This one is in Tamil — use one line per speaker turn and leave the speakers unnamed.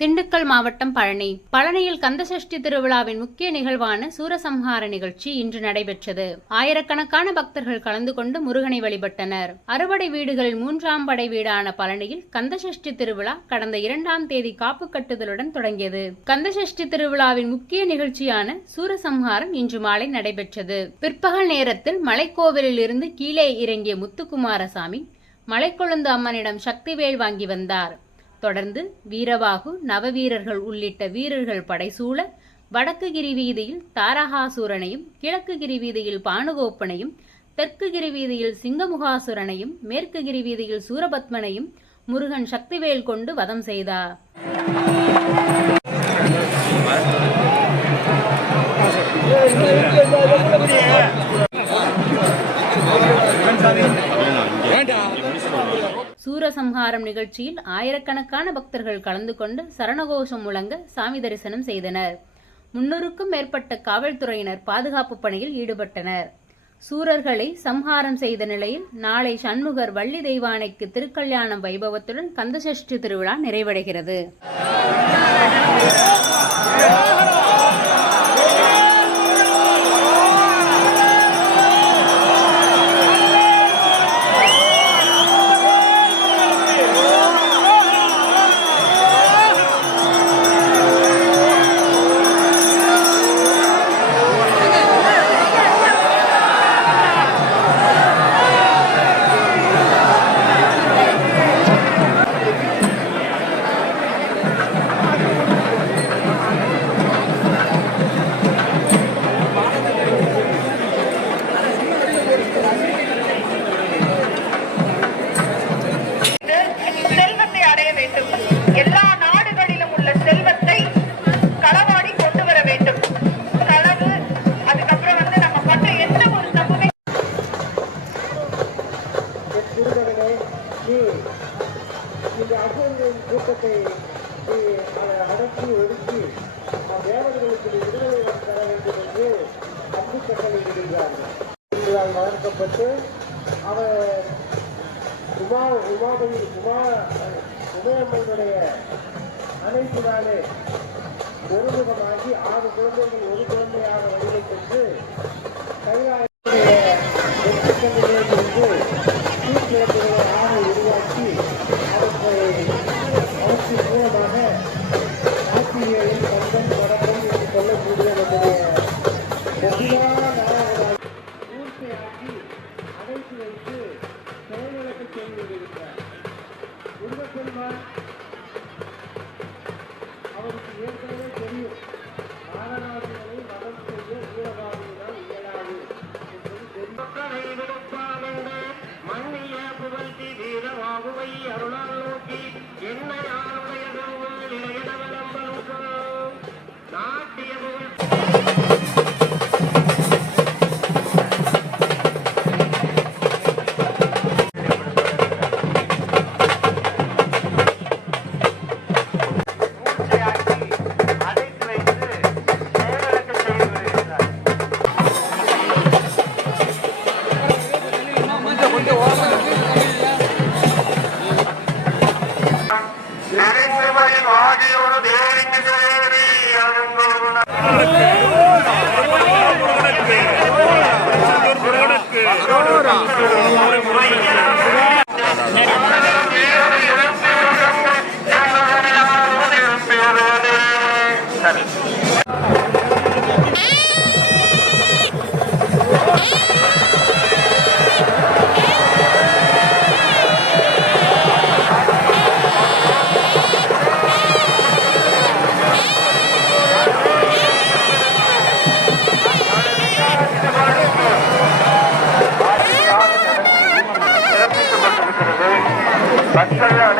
திண்டுக்கல் மாவட்டம் பழனி பழனியில் கந்தசஷ்டி திருவிழாவின் முக்கிய நிகழ்வான சூரசம்ஹார நிகழ்ச்சி இன்று நடைபெற்றது ஆயிரக்கணக்கான பக்தர்கள் கலந்து கொண்டு முருகனை வழிபட்டனர் அறுபடை வீடுகளில் மூன்றாம் படை வீடான பழனியில் கந்தசஷ்டி திருவிழா கடந்த இரண்டாம் தேதி காப்பு கட்டுதலுடன் தொடங்கியது கந்தசஷ்டி திருவிழாவின் முக்கிய நிகழ்ச்சியான சூரசம்ஹாரம் இன்று மாலை நடைபெற்றது பிற்பகல் நேரத்தில் மலைக்கோவிலில் இருந்து கீழே இறங்கிய முத்துக்குமாரசாமி மலைக்கொழுந்து அம்மனிடம் சக்தி வேல் வாங்கி வந்தார் தொடர்ந்து வீரவாகு நவவீரர்கள் உள்ளிட்ட வீரர்கள் படைசூழ வடக்கு கிரி வீதியில் தாரகாசூரனையும் கிழக்கு கிரி வீதியில் பானுகோப்பனையும் தெற்கு கிரி வீதியில் சிங்கமுகாசுரனையும் மேற்கு கிரி வீதியில் சூரபத்மனையும் முருகன் சக்திவேல் கொண்டு வதம் செய்தார் சூரசம்ஹாரம் நிகழ்ச்சியில் ஆயிரக்கணக்கான பக்தர்கள் கலந்து கொண்டு சரணகோஷம் முழங்க சாமி தரிசனம் செய்தனர் முன்னூறுக்கும் மேற்பட்ட காவல்துறையினர் பாதுகாப்பு பணியில் ஈடுபட்டனர் சூரர்களை சம்ஹாரம் செய்த நிலையில் நாளை சண்முகர் வள்ளி தெய்வானைக்கு திருக்கல்யாணம் வைபவத்துடன் கந்தசஷ்டி திருவிழா நிறைவடைகிறது பாவத்தை அடக்கி ஒடுக்கி தேவர்களுக்கு விடுதலை தர வேண்டும் என்று அன்பு கட்டளை வளர்க்கப்பட்டு அவர் உமா உமாபதி உமா உமையம்மனுடைய அனைத்து நாளே ஒருமுகமாகி ஆறு குழந்தைகள் ஒரு குழந்தையாக ஏற்கனவே தெரியும் மாணவாதிகளை மதம் செய்ய தீவிரவாதிகளால் இயலாது வீரமாகுவை அருளால் நோக்கி என்ன Ahora. Let's